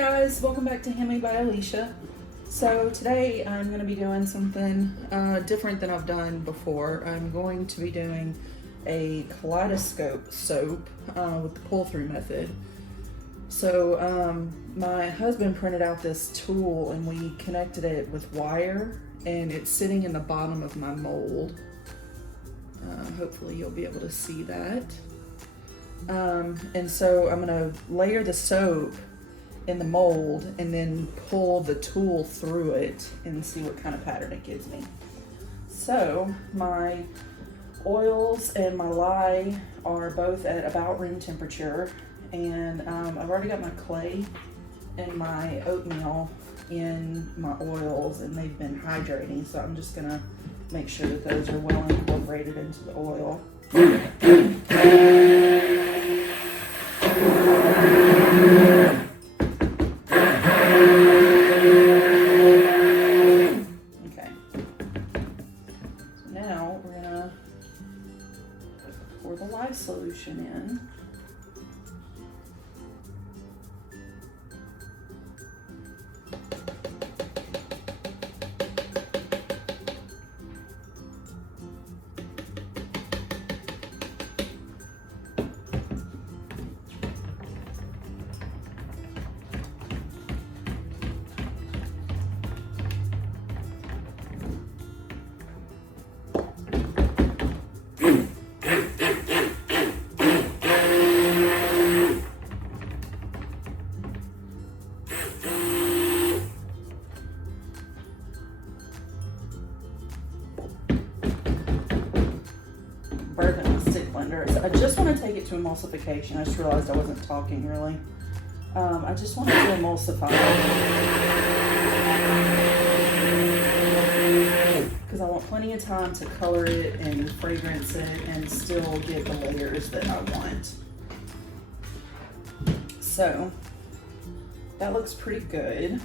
guys, welcome back to Handmade by Alicia. So today I'm going to be doing something different than I've done before. I'm going to be doing a kaleidoscope soap with the pull-through method. So my husband printed out this tool and we connected it with wire, and it's sitting in the bottom of my mold. Hopefully you'll be able to see that. And so I'm going to layer the soap in the mold and then pull the tool through it and see what kind of pattern it gives me. So my oils and my lye are both at about room temperature, and I've already got my clay and my oatmeal in my oils, and they've been hydrating, so I'm just gonna make sure that those are well incorporated into the oil. Pour the lye solution in. So I just want to take it to emulsification. I just realized I wasn't talking really. I just want it to emulsify because I want plenty of time to color it and fragrance it and still get the layers that I want. So that looks pretty good.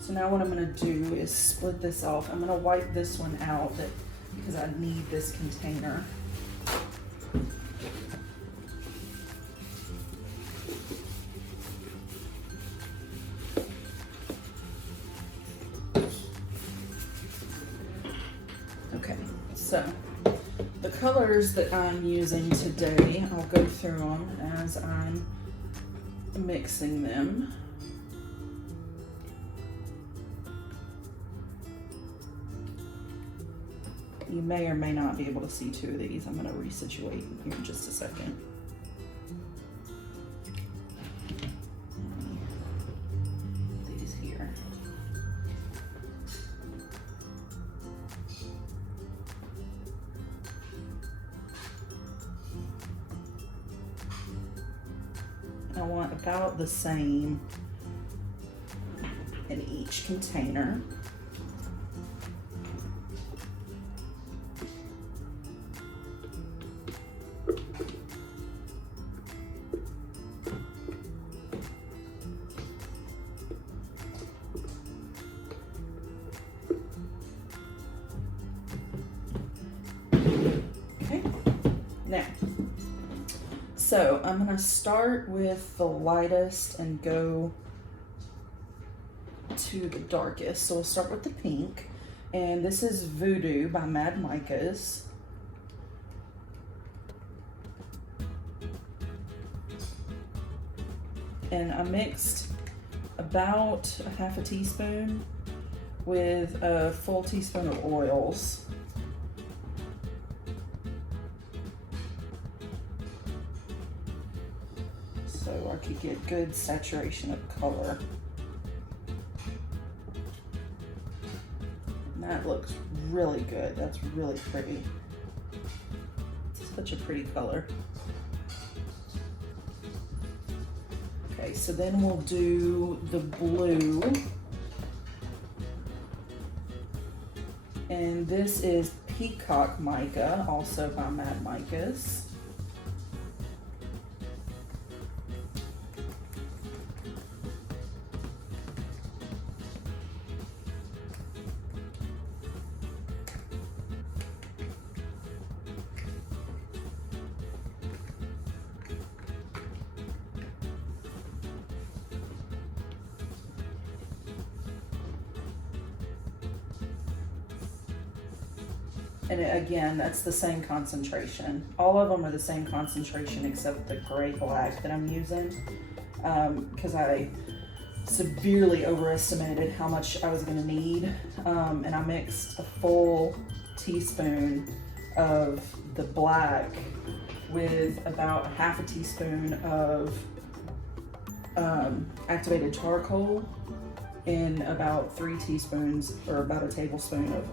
So now what I'm going to do is split this off. I'm going to wipe this one out because I need this container. Okay, so the colors that I'm using today, I'll go through them as I'm mixing them. You may or may not be able to see two of these. I'm going to resituate here in just a second. These here. I want about the same in each container. Now, so I'm going to start with the lightest and go to the darkest. So we'll start with the pink, and this is Voodoo by Mad Micas. And I mixed about a half a teaspoon with a full teaspoon of oils. So I could get good saturation of color. And that looks really good. That's really pretty. It's such a pretty color. Okay, so then we'll do the blue. And this is Peacock Mica, also by Mad Micas. And again, that's the same concentration. All of them are the same concentration except the gray black that I'm using, because I severely overestimated how much I was gonna need. And I mixed a full teaspoon of the black with about a half a teaspoon of activated charcoal and about 3 teaspoons or about a tablespoon of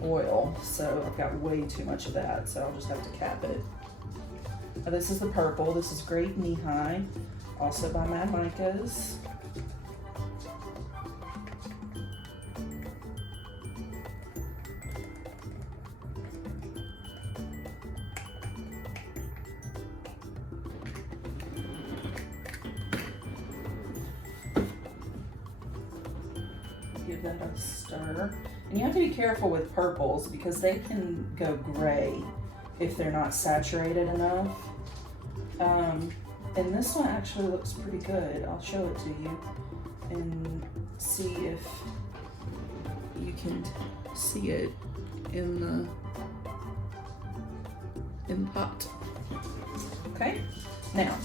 oil. So I've got way too much of that, so I'll just have to cap it. Now this is the purple. This is Great Knee High, also by Mad Micas. Give that a stir. And you have to be careful with purples because they can go gray if they're not saturated enough. And this one actually looks pretty good. I'll show it to you and see if you can see it in the pot. Okay, now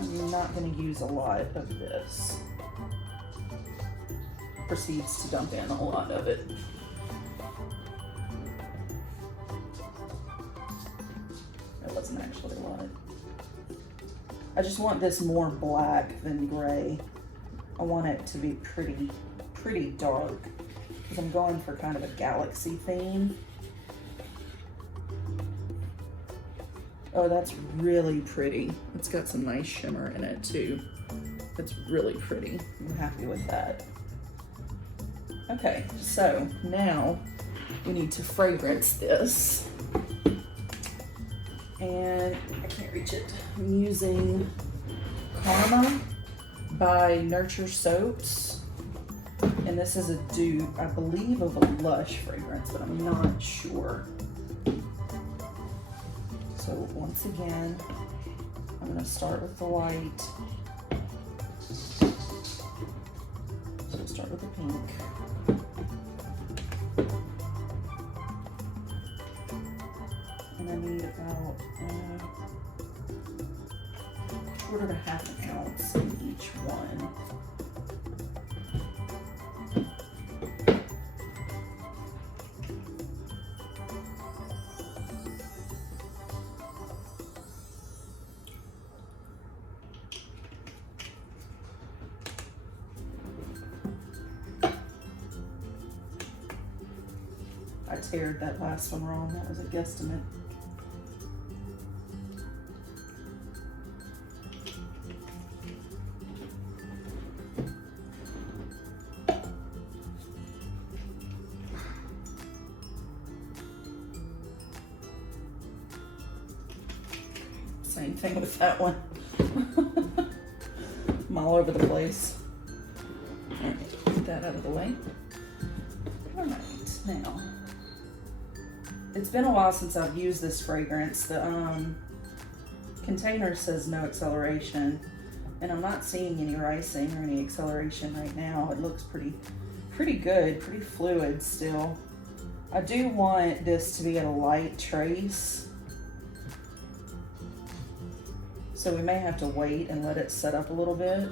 I'm not going to use a lot of this. Proceeds to dump in a lot of it. It wasn't actually a lot. I just want this more black than gray. I want it to be pretty dark because I'm going for kind of a galaxy theme. Oh, that's really pretty. It's got some nice shimmer in it too. It's really pretty. I'm happy with that. Okay, so now we need to fragrance this. And I can't reach it. I'm using Karma by Nurture Soaps. And this is a dupe, I believe, of a Lush fragrance, but I'm not sure. So once again, I'm going to start with the white. So we'll start with the pink. And I need about a quarter to half an ounce in each one. I teared that last one wrong. That was a guesstimate. Same thing with that one. I'm all over the place. All right, get that out of the way. All right, now. It's been a while since I've used this fragrance. The container says no acceleration, and I'm not seeing any rising or any acceleration right now. It looks pretty good, pretty fluid still. I do want this to be at a light trace, so we may have to wait and let it set up a little bit.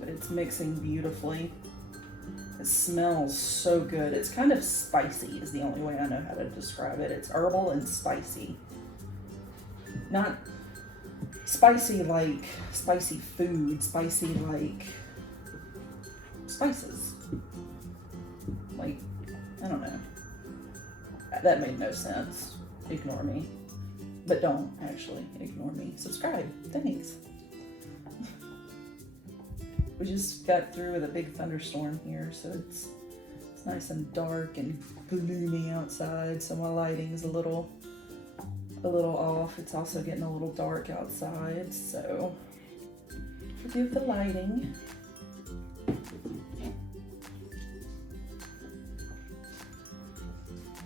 But it's mixing beautifully. It smells so good. It's kind of spicy is the only way I know how to describe it. It's herbal and spicy. Not spicy like spicy food, spicy like spices. Like, I don't know. That made no sense. Ignore me. But don't actually ignore me. Subscribe. Thanks. We just got through with a big thunderstorm here, so it's nice and dark and gloomy outside, so my lighting's a little off. It's also getting a little dark outside, so forgive the lighting.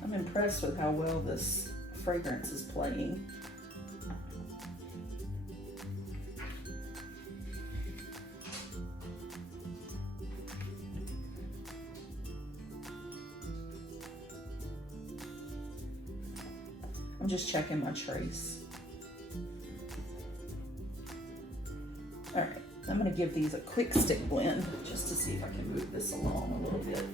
I'm impressed with how well this fragrance is playing. I'm just checking my trace. All right, I'm gonna give these a quick stick blend just to see if I can move this along a little bit.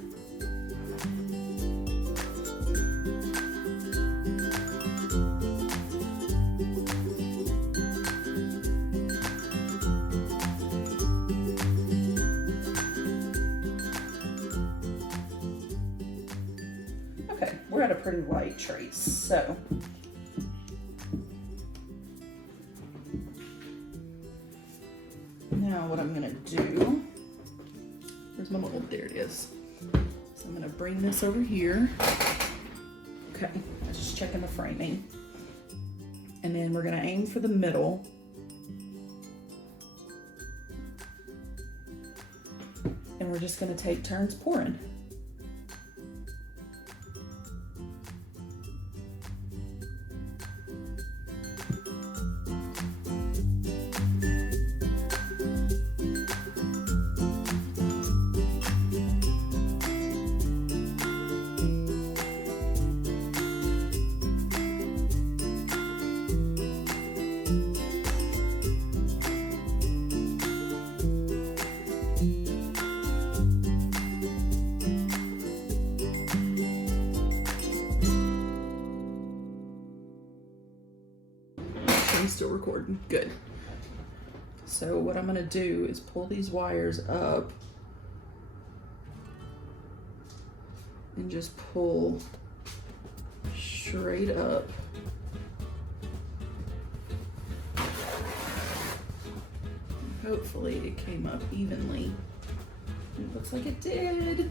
Okay, we're at a pretty light trace, so now what I'm gonna do, where's my little, there it is. So I'm gonna bring this over here. Okay, I'm just checking the framing. And then we're gonna aim for the middle. And we're just gonna take turns pouring. Still recording. Good. So what I'm gonna do is pull these wires up and just pull straight up. Hopefully it came up evenly. It looks like it did.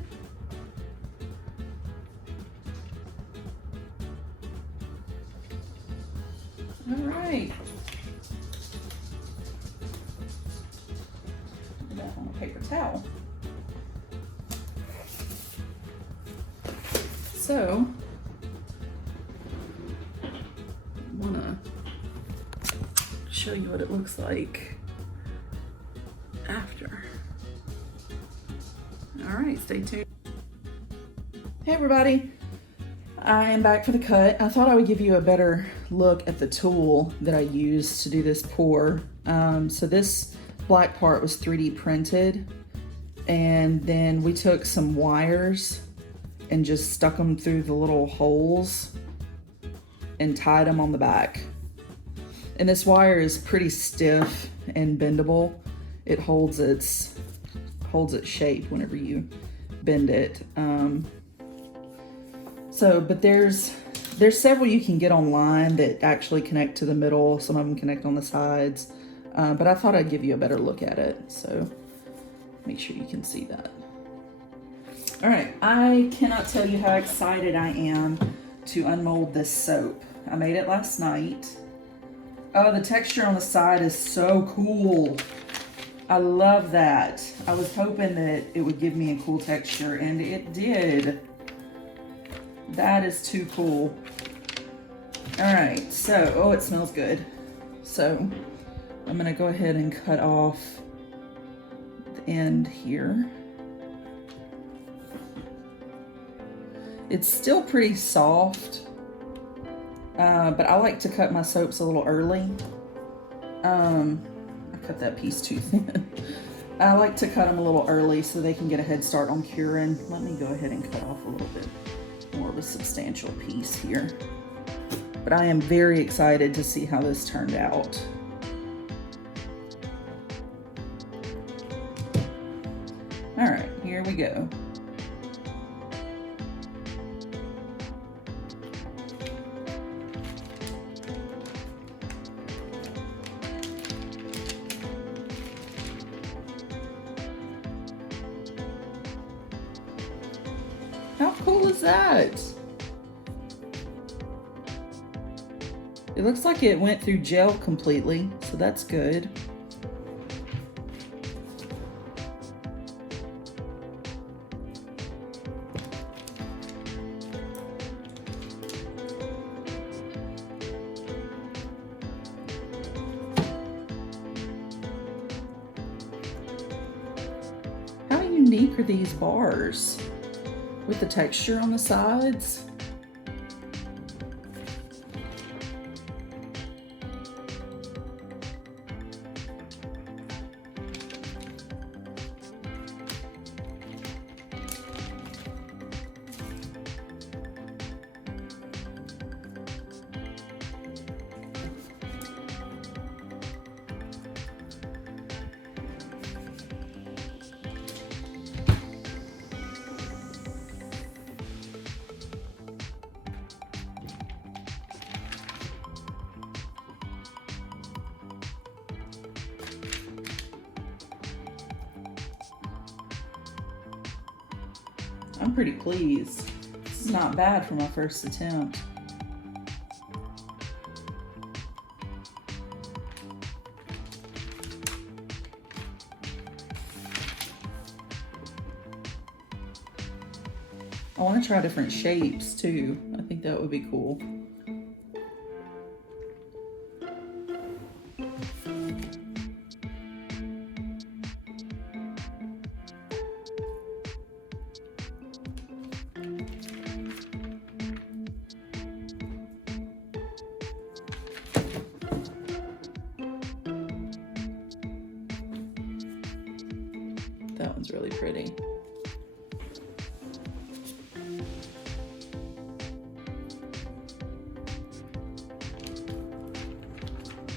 All right. Put that on a paper towel. So, I want to show you what it looks like after. All right, stay tuned. Hey everybody. I am back for the cut. I thought I would give you a better look at the tool that I used to do this pour. So this black part was 3D printed, and then we took some wires and just stuck them through the little holes and tied them on the back. And this wire is pretty stiff and bendable. It holds its shape whenever you bend it. But there's several you can get online that actually connect to the middle. Some of them connect on the sides. But I thought I'd give you a better look at it. So make sure you can see that. All right, I cannot tell you how excited I am to unmold this soap. I made it last night. Oh, the texture on the side is so cool. I love that. I was hoping that it would give me a cool texture, and it did. That is too cool. All right, so, oh, it smells good. So I'm gonna go ahead and cut off the end here. It's still pretty soft, but I like to cut my soaps a little early. I cut that piece too thin. I like to cut them a little early so they can get a head start on curing. Let me go ahead and cut off a little bit more of a substantial piece here. But I am very excited to see how this turned out. All right, here we go. How cool is that? It looks like it went through gel completely, so that's good. unique are these bars with the texture on the sides? I'm pretty pleased. This is not bad for my first attempt. I want to try different shapes too. I think that would be cool. That one's really pretty.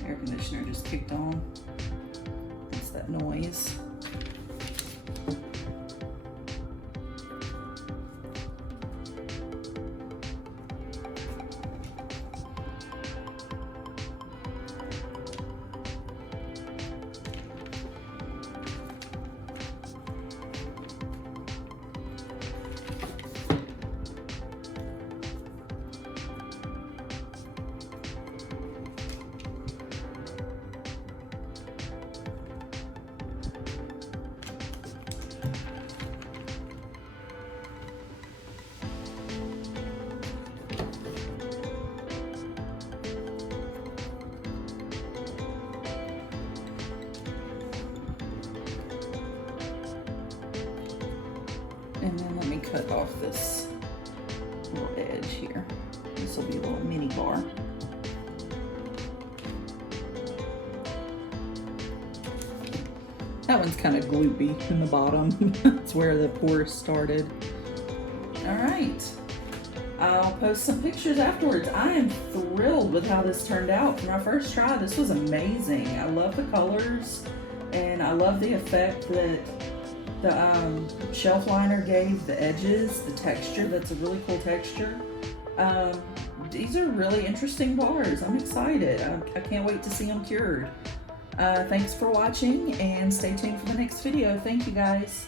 Air conditioner just kicked on. What's that noise? And then let me cut off this little edge here. This will be a little mini bar. That one's kind of gloopy in the bottom. That's where the pores started. All right. I'll post some pictures afterwards. I am thrilled with how this turned out. For my first try, this was amazing. I love the colors and I love the effect that the shelf liner gave the edges, the texture. That's a really cool texture. These are really interesting bars. I'm excited. I can't wait to see them cured. Thanks for watching and stay tuned for the next video. Thank you guys.